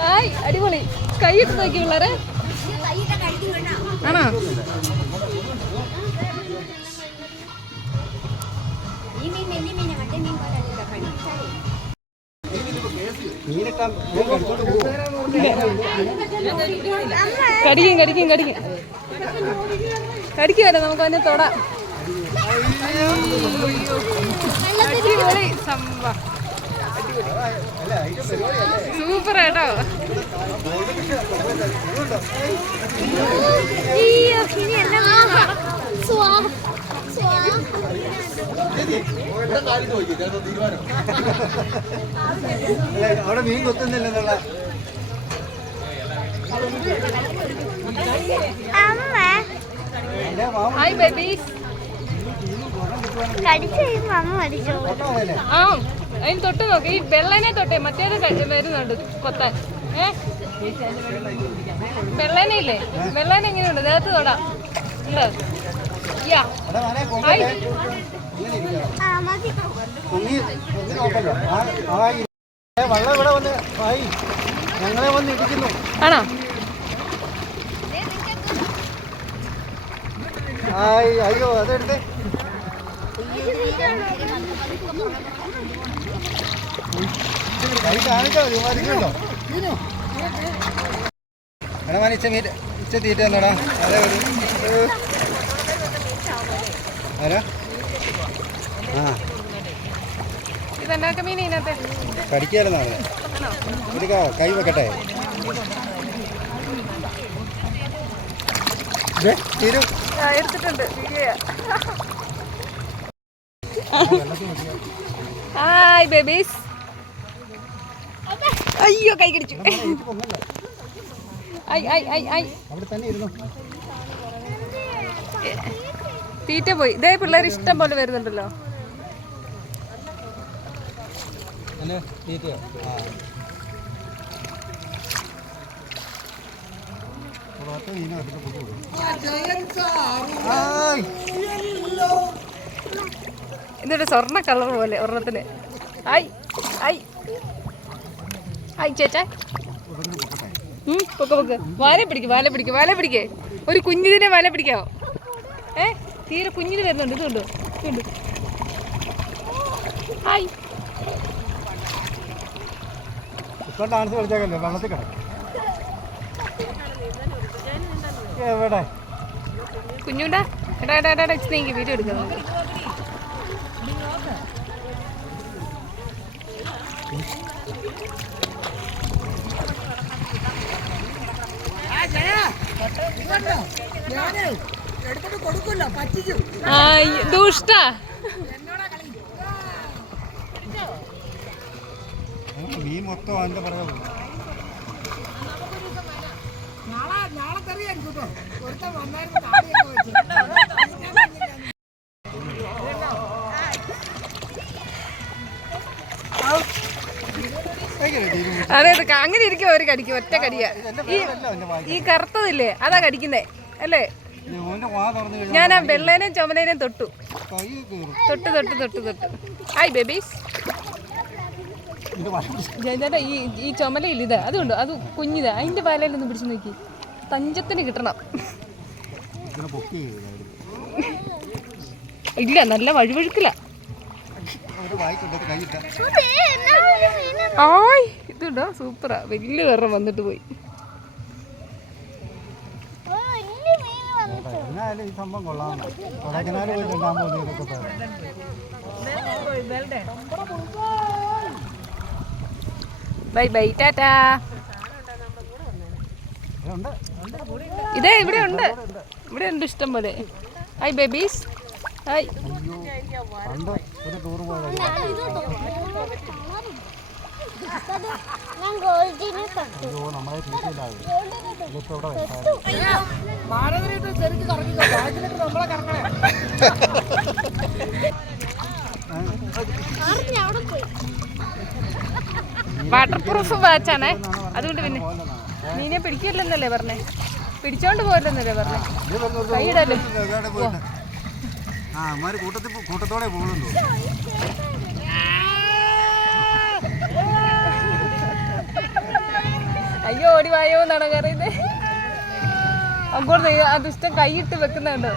Hi അടിപൊളി. കൈയിട്ട് നോക്കി പിള്ളേരെ. ആണോ? കടിക്കും കടിക്കും കടിക്കും കടിക്കുമല്ലോ, നമുക്ക് അതിനെ തൊടാം. അടിപൊളി സംഭവം, സൂപ്പർ കേട്ടോ. അവിടെ മീൻ കൊത്തുന്നില്ലെന്നുള്ള ഹായ് ബേബീസ്. ആ അതിന് തൊട്ട് നോക്ക്, ഈ വെള്ളനെ തൊട്ടേ, മറ്റേത് വരുന്നുണ്ട് കൊത്താൻ. വെള്ളനയില്ലേ, വെള്ളന എങ്ങനെയുണ്ട്? ദേഹത്ത് തൊടാം. ആണോ? അയ്യോ അതെടുത്തേ. കൈ കാണിച്ചോ മതിക്കണ്ടോ? എടാ മന ഇച്ച തീറ്റ തന്നോടാ. അതെ ആരാ? ആ ഇതെന്നാക്ക മീൻ ഇതിനകത്ത് കടിക്കായിരുന്നു അവനെ. എടുക്കാവോ? കൈ വെക്കട്ടെ. തീരും. എടുത്തിട്ടുണ്ട് വീഡിയോ. Hi babies. അയ്യോ കൈ കടിച്ചു. തീറ്റ പോയി. ഇതേ പിള്ളേർ ഇഷ്ടം പോലെ വരുന്നുണ്ടല്ലോ. ഇതൊരു സ്വർണ്ണ കളർ പോലെ ഒരെണ്ണത്തിന്. ഹായ് ഹായ് ഹായ് ചേച്ചാ. പൊക്കെ പൊക്ക്. വാല പിടിക്ക്, വാല പിടിക്ക്, വാല പിടിക്കേ. ഒരു കുഞ്ഞിതിനെ വാല പിടിക്കാവോ? തീരെ കുഞ്ഞിന് വരുന്നുണ്ട്. ഇതുണ്ട് ഇതുണ്ട്. ഹായ്. ഡാൻസ് കളിച്ചേക്കല്ലേ വെള്ളത്തിൽ കിടക്കും. എവിടെ കുഞ്ഞുണ്ടാ? എടാ എടാ എടാ സ്നേഹിക്ക് വീഡിയോ എടുക്കുന്നത്. ദുഷ്ട. മീൻ മൊത്തം അതിന്റെ പറയാ. അതെ അങ്ങനെ ഇരിക്കും. അവർ കടിക്കും, ഒറ്റ കടിയാ. ഈ കറുത്തതില്ലേ അതാ കടിക്കുന്നേ അല്ലേ? ഞാൻ ആ വെള്ളേനെയും ചുമലേനെയും തൊട്ടു തൊട്ട് തൊട്ട് തൊട്ട് തൊട്ട്. Hi babies. ചേട്ടാ ഈ ചുമലയില്ല, ഇതാ അതുകൊണ്ട് അത് കുഞ്ഞിതാ. അതിന്റെ പാലയിലൊന്ന് പിടിച്ചു നോക്കി. തഞ്ചത്തിന് കിട്ടണം. ഇല്ല, നല്ല വഴുവഴുക്കില്ല. ആയ് ഇതുണ്ടോ? സൂപ്പറാ. വലിയ വെള്ളം വന്നിട്ട് പോയി. ഈ സംഭവം കൊള്ളാം. കൊടൈക്കനാൽ പോയിട്ടുണ്ടാകുമ്പോൾ ബൈ ബൈ ടാറ്റാ. ഇതേ ഇവിടെ ഉണ്ട്, ഇവിടെ ഉണ്ട് ഇഷ്ടം പോലെ. Hi babies. Hi. Waterproof വാച്ചാണേ, അതുകൊണ്ട് പിന്നെ നീനെ പിടിക്കില്ലെന്നല്ലേ പറഞ്ഞേ? പിടിച്ചോണ്ട് പോലെന്നല്ലേ പറഞ്ഞേ? കൈയിടല്ലേ? കൂട്ടത്തോടെ പോകുന്നു. അയ്യോ ഓടി വായോ എന്നാണോ കറിയുന്നത്? അങ്ങോട്ട് ആ ദുഷ്ടം കൈയിട്ട് വെക്കുന്നുണ്ടോ?